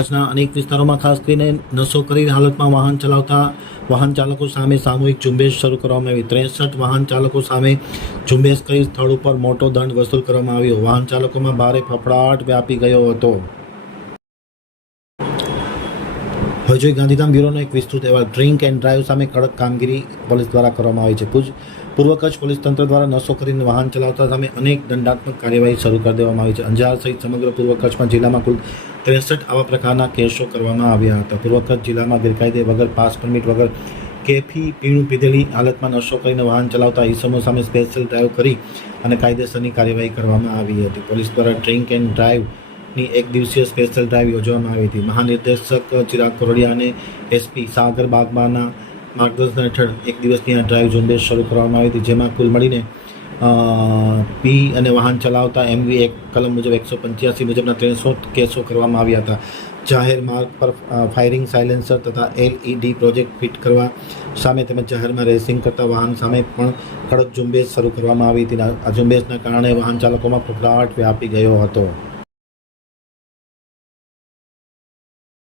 કચ્છના અનેક વિસ્તારોમાં ખાસ કરીને નશો કરીને હાલતમાં વાહન ચલાવતા વાહન ચાલકો સામે સામૂહિક ઝુંબેશ શરૂ કરવામાં આવી। 63 વાહન ચાલકો સામે ઝુંબેશ કરી સ્થળ ઉપર મોટો દંડ વસૂલ કરવામાં આવ્યો। વાહન ચાલકોમાં ભારે ફફડાટ વ્યાપી ગયો હતો। હવે જોઈએ ગાંધીધામ બ્યુરોનો એક વિસ્તૃત અહેવાલ। ડ્રિંક એન્ડ ડ્રાઈવ સામે કડક કામગીરી પોલીસ દ્વારા કરવામાં આવી છે। પૂર્વ કચ્છ પોલીસ તંત્ર દ્વારા નશો કરીને વાહન ચલાવતા સામે અનેક દંડાત્મક કાર્યવાહી શરૂ કરી દેવામાં આવી છે। અંજાર સહિત સમગ્ર પૂર્વ કચ્છમાં જિલ્લામાં કુલ 63 આવા પ્રકારના કેસો કરવામાં આવ્યા હતા। પૂર્વ કચ્છ જિલ્લામાં ગેરકાયદે વગર પાસ પરમિટ વગર કેફી પીણું પીધેલી હાલતમાં નશો કરીને વાહન ચલાવતા ઈસમો સામે સ્પેશિયલ ડ્રાઈવ કરી અને કાયદેસરની કાર્યવાહી કરવામાં આવી હતી। પોલીસ દ્વારા ડ્રિંક એન્ડ ડ્રાઈવની એક દિવસીય સ્પેશિયલ ડ્રાઈવ યોજવામાં આવી હતી। મહાનિર્દેશક ચિરાગ કોરડિયા અને એસપી સાગર બાગમાના માર્ગદર્શન હેઠળ એક દિવસની આ ડ્રાઈવ ઝુંબેશ શરૂ કરવામાં આવી હતી, જેમાં કુલ મળીને પી અને વાહન ચલાવતા MV એક્ટ કલમ મુજબ 185 મુજબના 63 કેસો કરવામાં આવ્યા હતા। જાહેર માર્ગ પર ફાયરિંગ સાયલેન્સર તથા LED પ્રોજેક્ટ ફિટ કરવા સામે તેમજ જાહેરમાં રેસિંગ કરતા વાહન સામે પણ કડક ઝુંબેશ શરૂ કરવામાં આવી હતી। આ ઝુંબેશના કારણે વાહન ચાલકોમાં ફફડાટ વ્યાપી ગયો હતો।